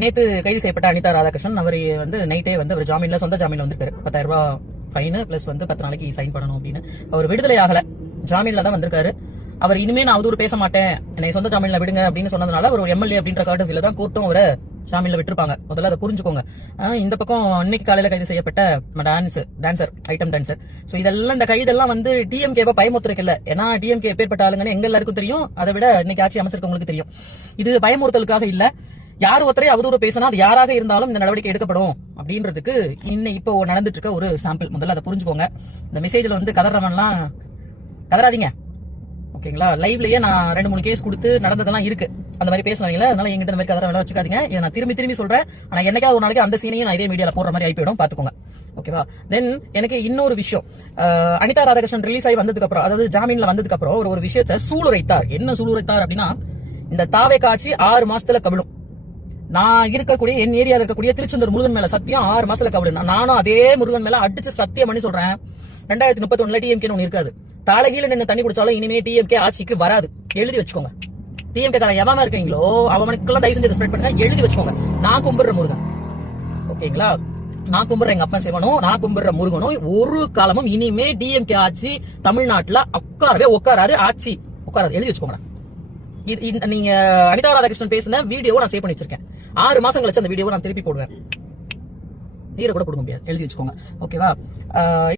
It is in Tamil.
நேத்து கைது செய்யப்பட்ட அனிதா ராதாகிருஷ்ணன் அவர் வந்து நைட்டே வந்து அவர் ஜாமீன்ல சொந்த ஜாமீன்ல வந்திருக்காரு. 10,000 ரூபாய் ஃபைன் பிளஸ் வந்து 10 நாளைக்கு சைன் பண்ணணும் அப்படின்னு. அவர் விடுதலை ஆகல, ஜாமீன்ல தான் வந்திருக்காரு. அவர் இனிமே நான் அவதூறு பேச மாட்டேன், என்னை சொந்த ஜாமீன்ல விடுங்க அப்படின்னு சொன்னதுனால அவர் ஒரு எம்எல்ஏ அப்படின்ற கர்டசில தான் கோர்ட்டும் அவரை ஜாமீன்ல விட்டுருப்பாங்க. முதல்ல அதை புரிஞ்சுக்கோங்க. இந்த பக்கம் இன்னைக்கு காலையில கைது செய்யப்பட்ட டான்சர் ஐட்டம் டான்சர். சோ இதெல்லாம் இந்த கைதெல்லாம் வந்து டிஎம்கேவை பயமுறுத்துறதுல, ஏன்னா டிஎம்கே எப்பேற்பட்ட ஆளுங்கன்னு எங்க எல்லாருக்கும் தெரியும். அதை விட இன்னைக்கு ஆட்சி அமைச்சிருக்கவங்களுக்கு தெரியும். இது பயமுறுத்தலுக்காக இல்ல, யார் ஒருத்தரை அவதூறு பேசினா அது யாராக இருந்தாலும் இந்த நடவடிக்கை எடுக்கப்படும் அப்படின்றதுக்கு இப்போ நடந்துட்டு இருக்க ஒரு சாம்பிள். முதல்ல அதை புரிஞ்சுக்கோங்க. இந்த மெசேஜ்ல வந்து கதறவன்லாம் கதறாதீங்க, ஓகேங்களா? லைவ்லயே நான் 2-3 கேஸ் கொடுத்து நடந்ததெல்லாம் இருக்கு அந்த மாதிரி பேசுவாங்களே, அதனால எங்கிட்ட இந்த மாதிரி கதற வேலை வச்சுக்காதீங்க. இதை நான் திரும்பி சொல்றேன். ஆனா என்னைக்காவது ஒரு நாளைக்கு அந்த சீனையும் நான் இதே மீடியால போடுற மாதிரி ஆயிப்போயிடும், பாத்துக்கோங்க, ஓகேவா? தென் எனக்கு இன்னொரு விஷயம், அனிதா ராதாகிருஷ்ணன் ரிலீஸ் ஆகி வந்ததுக்கு அப்புறம், அதாவது ஜாமீன்ல வந்ததுக்கு அப்புறம் ஒரு விஷயத்தை சூளுரைத்தார். என்ன சூளுரைத்தார் அப்படின்னா, இந்த தாவே காட்சி 6 மாசத்துல கவிழும். நான் இருக்கக்கூடிய என் ஏரியால இருக்கக்கூடிய திருச்செந்தூர் முருகன் மேல சத்தியம் 6 மாசத்துல கவிழும். நானும் அதே முருகன் மேல அடிச்சு சத்தியம் பண்ணி சொல்றேன், 2031 டிஎம்கே ஒண்ணு இருக்காது. தலைகீழ நின்று தண்ணி குடிச்சாலும் இனிமே டிஎம்கே ஆட்சிக்கு வராது. எழுதி வச்சுக்கோங்க. டிஎம்கே காரன் எவமா இருக்கீங்களோ அவனுக்கெல்லாம் தயவு செஞ்சு ஸ்ப்ரெட் பண்ணுங்க, எழுதி வச்சுக்கோங்க. நான் கும்பிடுற முருகன், ஓகேங்களா? நான் கும்பிடுற எங்க அப்பா சிவனும் நான் கும்பிடுற முருகனும் ஒரு காலமும் இனிமே டிஎம்கே ஆட்சி தமிழ்நாட்டுல உட்காராது, ஆட்சி உட்காராது. எழுதி வச்சுக்கோங்க. நீங்க அனிதா ராதாகிருஷ்ணன் பேசின வீடியோவை நான் சேவ் பண்ணி வச்சிருக்கேன். 6 மாசம் கழிச்சு அந்த வீடியோவை நான் திருப்பி போடுவேன். ஈர கூட கொடுக்க முடியாது, எழுதி வச்சுக்கோங்க, ஓகேவா?